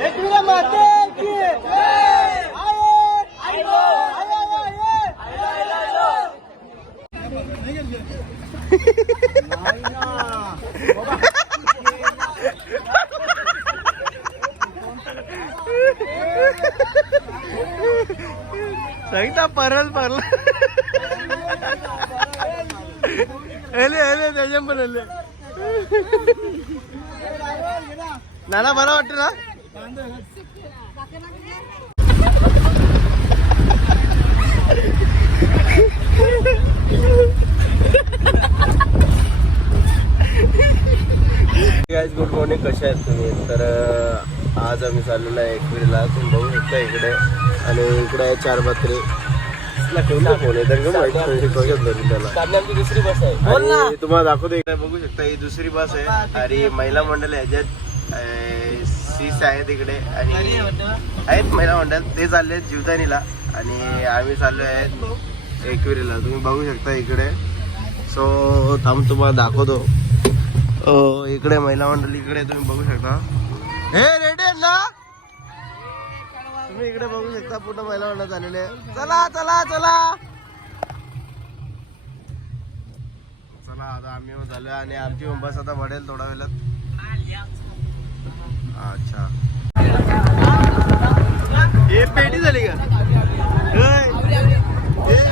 एकविरा सांगता परल परल. एले एले त्याच्या पण एले. नाना बरा गुड मॉर्निंग कशा आहेत तुम्ही? तर आज आम्ही चाललेलो आहे एकविरीला. तुम्ही बघू शकता इकडे. आणि इकडे आहे चार बत्रे ठेवला फोन आहे तर घेऊन माहिती नाही, बघत बरी त्याला दुसरी बस आहे. आणि तुम्हाला दाखवतो इकडे बघू शकता ही दुसरी बस आहे. आणि महिला मंडळ ह्याच्यात सीस आहेत इकडे आणि आहेत महिला मंडळ. ते चालले आहेत जीवदानीला आणि आम्ही चाललो आहेत एकविरीला. तुम्ही बघू शकता इकडे. सो थांब तुम्हाला दाखवतो. इकडे महिला मंडळ इकडे तुम्ही बघू शकता. हे रेडी ना? तुम्ही इकडे बघू शकता पूर्ण महिला मंडळ झालेले आहे. चला चला चला. चला आता आम्ही झालो आणि आमची बस आता वाढेल थोड्या वेळात. अच्छा. हे पेटी झाली का? हे-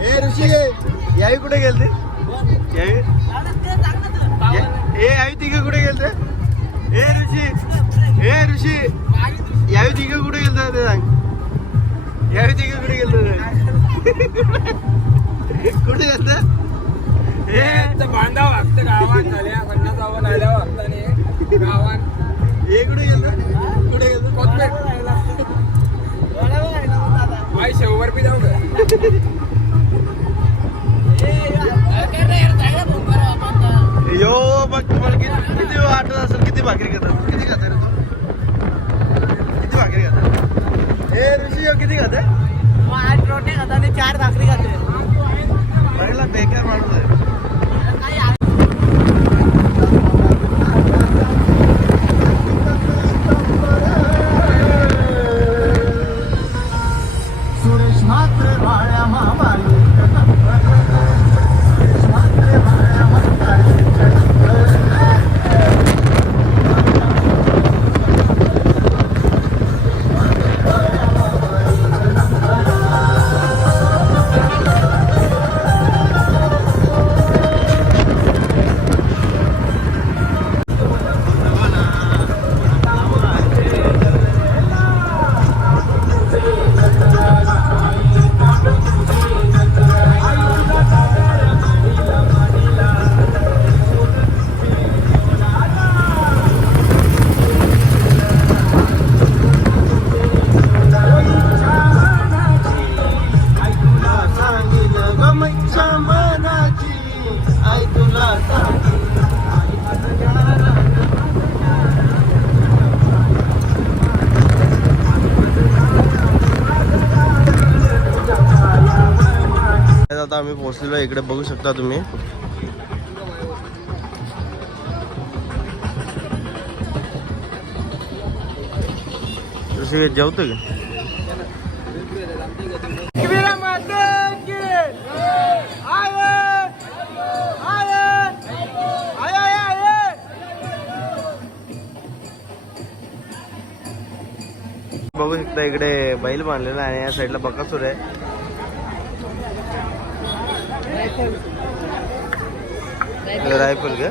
हे ऋषी हे. यावी कुठे गेलते? यावी हे यावी तिघ कुठे गेलते? हे ऋषी हे ऋषी. यावी तिघ कुठे गेलते ते सांग. यावी तिघ कुठे गेलते कुठे गेलते? हे. बांधा वागतं गावात झाल्या खंडा जावं आल्या गावात. हे कुठे गेलते कुठे गेलते आई शेववर बी जाऊ यो बघ तुम्हाला किती किती वाटत असेल किती भाकरी खातात? किती खातात रे तू किती भाकरी खातात हे ऋषी यो किती खाते आठ रोटे खाताने चार भाकरी खाते पहिला बेकार माणूस आहे. आम्ही पोहोचलेलो आहे. इकडे बघू शकता तुम्ही. ऋषी जेवतो बघू शकता इकडे बैल बांधलेला आहे. आणि या साईडला बकासूर आहे. रायफल. का?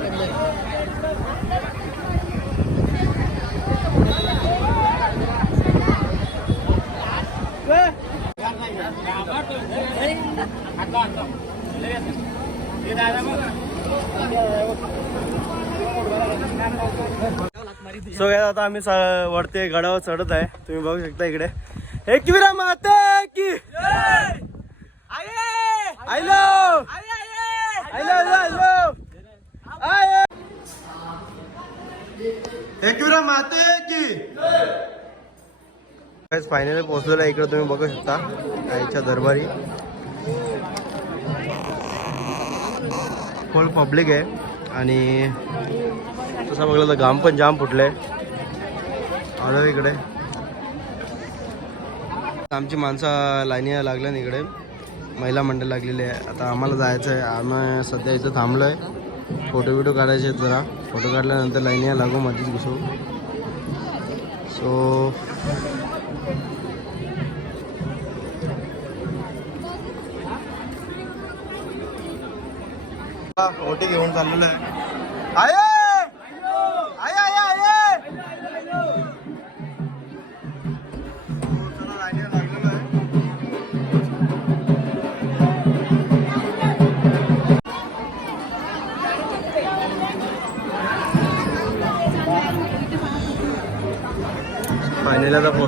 सो काय आता आम्ही सा- वरती गडावर चढत आहे. तुम्ही बघू शकता इकडे. एकविरा माते की आयलो आयलो आयलो आयलो आय एकविरा माते की फायनली पोहोचलेला आहे. इकडे तुम्ही बघू शकता. आईच्या दरबारी. फुल पब्लिक आहे. आणि तसं बघलं तर घाम पण जाम फुटले आलो इकडे. आमची माणसं लाईनी लागल्या ना इकडे. महिला मंडळ लागलेली आहे. आता आम्हाला जायचं आहे. आम्ही सध्या इथं थांबलो आहे फोटो बिटो काढायचे आहेत जरा. फोटो काढल्यानंतर लाईनी लागू मध्येच घुसू. सो ओटी घेऊन चाललेलो आहे.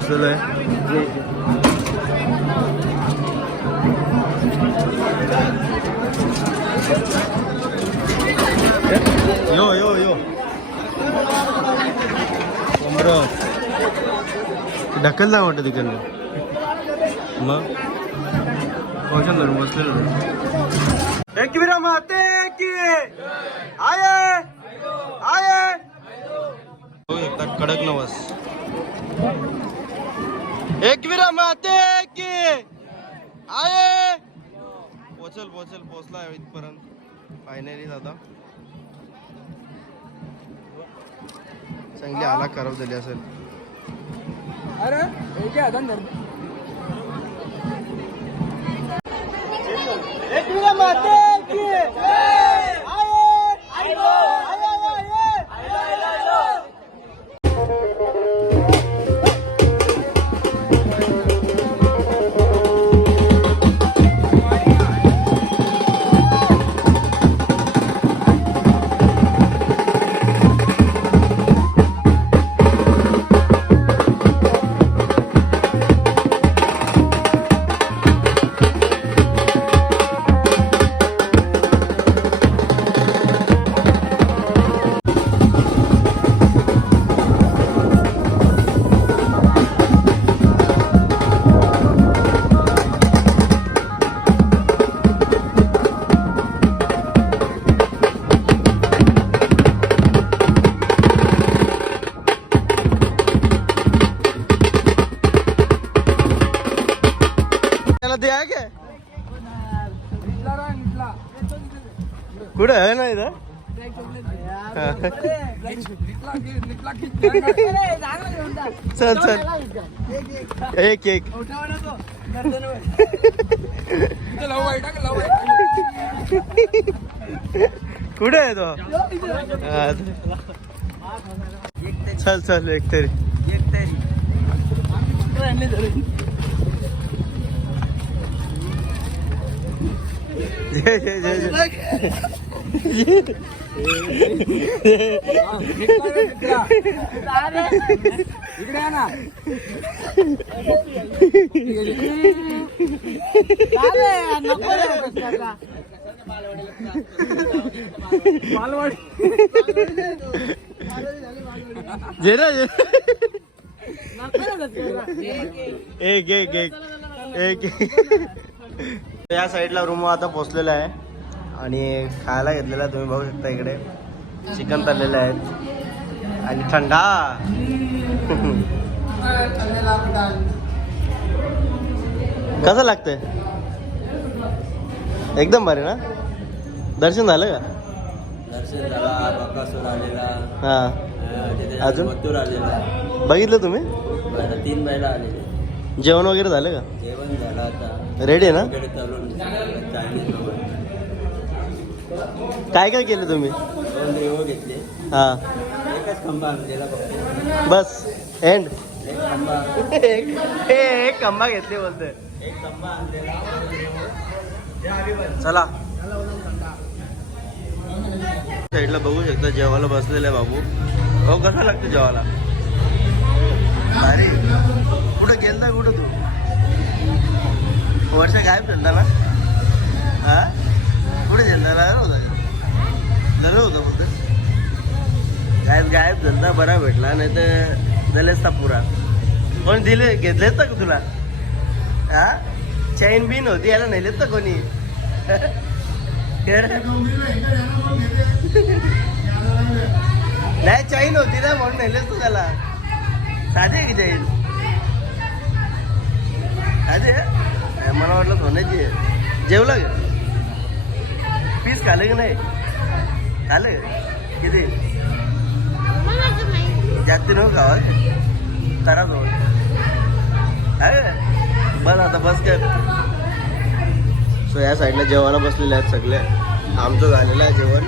फायनल आहे. यो यो यो. बरं ढकल ना वाटतं तिकडनं. मग. पोहोचून धरून बसलेलो. एकविरा माते की आये. आये. हो कडक नवस. एकविरा माते की. आहे. पोचल पोचल पोचला इथपर्यंत. फायनली दादा. चांगली आला खराब झाली असेल. अरे एवढं आहे ना इथं? चल चल. एक एक. कुठे आहे तो? चल चल एक तरी. जय जय जय जय इकडे आहे ना जे ना जे एक एक एक. एक या साईडला रूम आता पोचलेला आहे. आणि खायला घेतलेला तुम्ही बघू शकता इकडे. चिकन तळलेलं आहे आणि थंडा कसं लागतंय? एकदम भारी ना? दर्शन झालं का? दर्शन झाला आलेला. हा. अजून? बघितलं तुम्ही? तीन बैला आलेले जेवण वगैरे झालं का? जेवण झालं आता. रेडी आहे ना? काय काय केलं तुम्ही? दोन रेवो घेतले. हा. एकच खंबा आणलेला फक्त. बस एंड एक खंबा. एक हे एक खंबा घेतले बोलतोय. एक खंबा आणलेला चला. साईडला बघू शकता जेवायला बसलेला आहे बाबू. हो कसं लागतं जेवायला? अरे कुठं गेलता कुठं तू? वर्ष गायब झालता ना? हा? कुठे गेलता होता. का होता फक्त. गायब गायब धंदा बरा भेटला नाही तर दलेसता पुरा. कोण दिले? घेतलेच का तुला? हा? चैन बिन होती याला नेलेत तर कोणी? नाही चैन होती ना म्हणून नेलेच तू त्याला? साधे की चैन साधे मला वाटलं सोन्याची जेवला जेवलं का? पीस खाल्लं की नाही? खाल्लं? किती? जास्त नव्हतं खावा करा जवळ बस आता बस काय सो या साईडला जेवायला बसलेले आहेत सगळे. आमचं झालेलं आहे जेवण.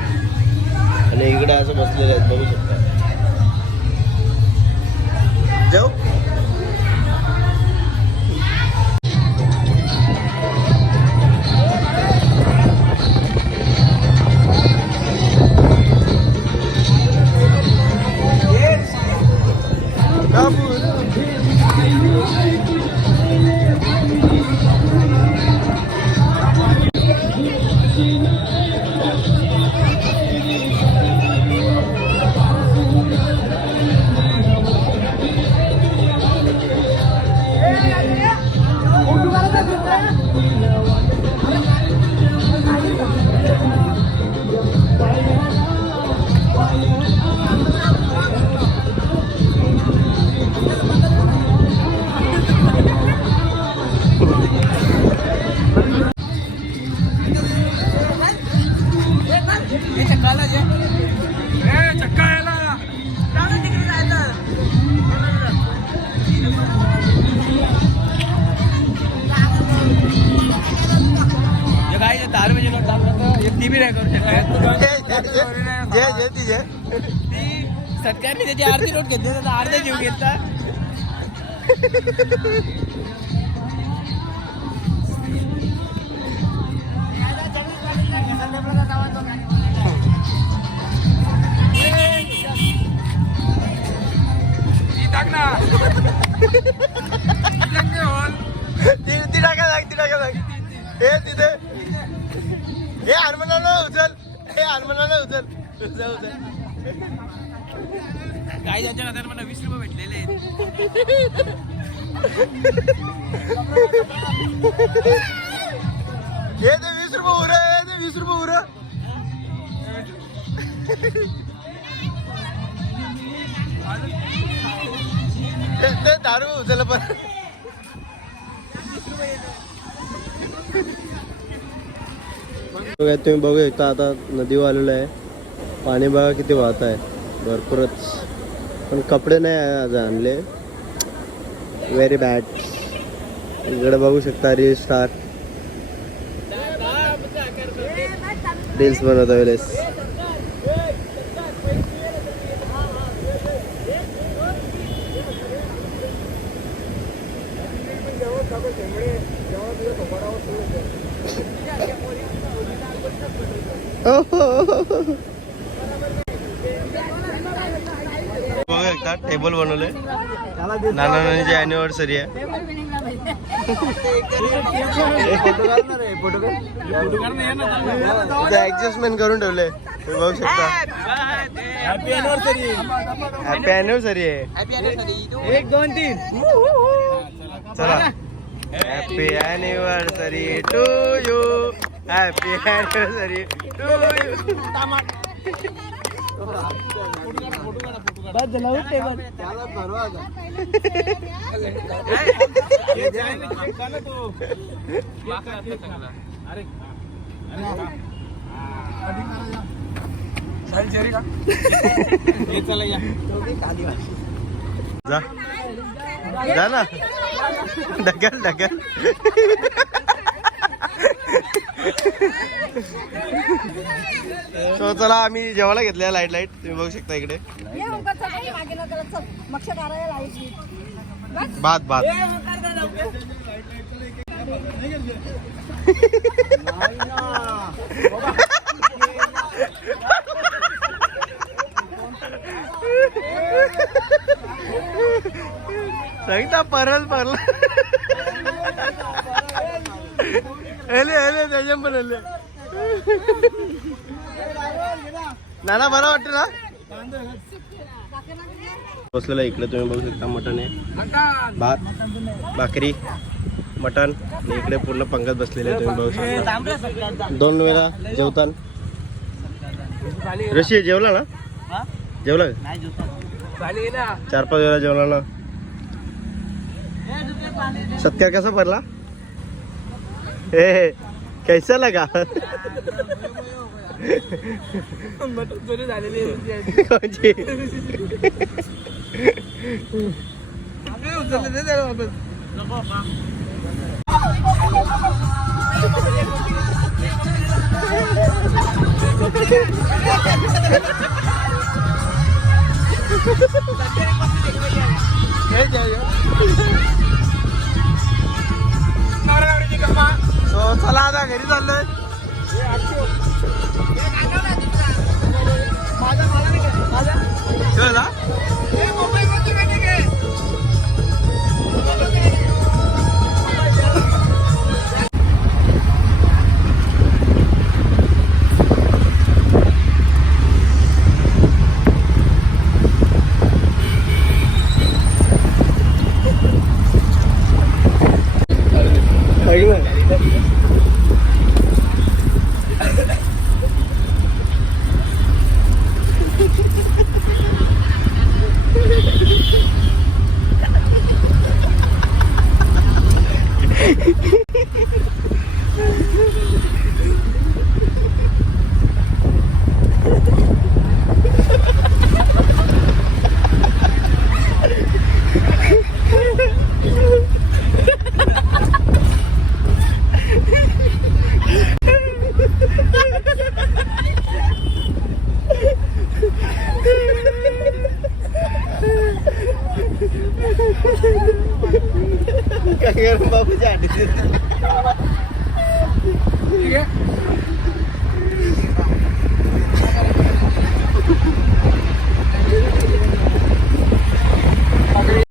आणि इकडे असं बसलेले आहेत बघू शकता. जेव तिचे सरकारने त्याची आरती नोट घेतली तर अर्धा जीव घेतला. ती टाक लंगे ती ती टाका लाग. ती हे तिथे हे हनुमानाला उचल हे हनुमानाला उचल. काय त्याच्या नंतर मला वीस रुपये भेटलेले आहेत. हे ते वीस रुपये उर हे ते वीस रुपये उर. ते दारू उचल पण तुम्ही बघू शकता आता नदी आलेलं आहे. पाणी बघा किती वाहत आहे. भरपूरच. पण कपडे नाही आहे आज आणले. व्हेरी बॅड इकडे बघू शकता रील स्टार रील्स बनवता वेळेस Oh, oh, oh, oh शकता टेबल बनवले नाना नानीची अॅनिव्हर्सरी आहे ऍडजस्टमेंट करून ठेवले तुम्ही बघू शकता. हॅपी अॅनिव्हर्सरी हॅपी अॅनिव्हर्सरी आहे. एक दोन तीन. चला. Happy anniversary to you happy anniversary to you बस झालं टेबल साई चेरी का जा. जा ना. डगल डगल चला आम्ही जेवायला घेतल्या लाइट लाइट तुम्ही बघू शकता इकडे. भात भात. सांगता परल परल एले एले त्याच्या पण एले नाना बरा वाटतं ना बसलेला इकडे तुम्ही बघू शकता मटन आहे. भात भाकरी मटन आणि इकडे पूर्ण पंगत बसलेले आहे, तुम्ही बघू शकता. दोन वेळा जेवतान. रशी जेवला ना? जेवला चार पाच वेळा जेवला ना. सत्कार कसा भरला? ए कैसा लगा जुनी झालेली आहे. कोणची? आम्ही उचलले नाही त्याला वापस. So, चला आता घरी चाललोय. चला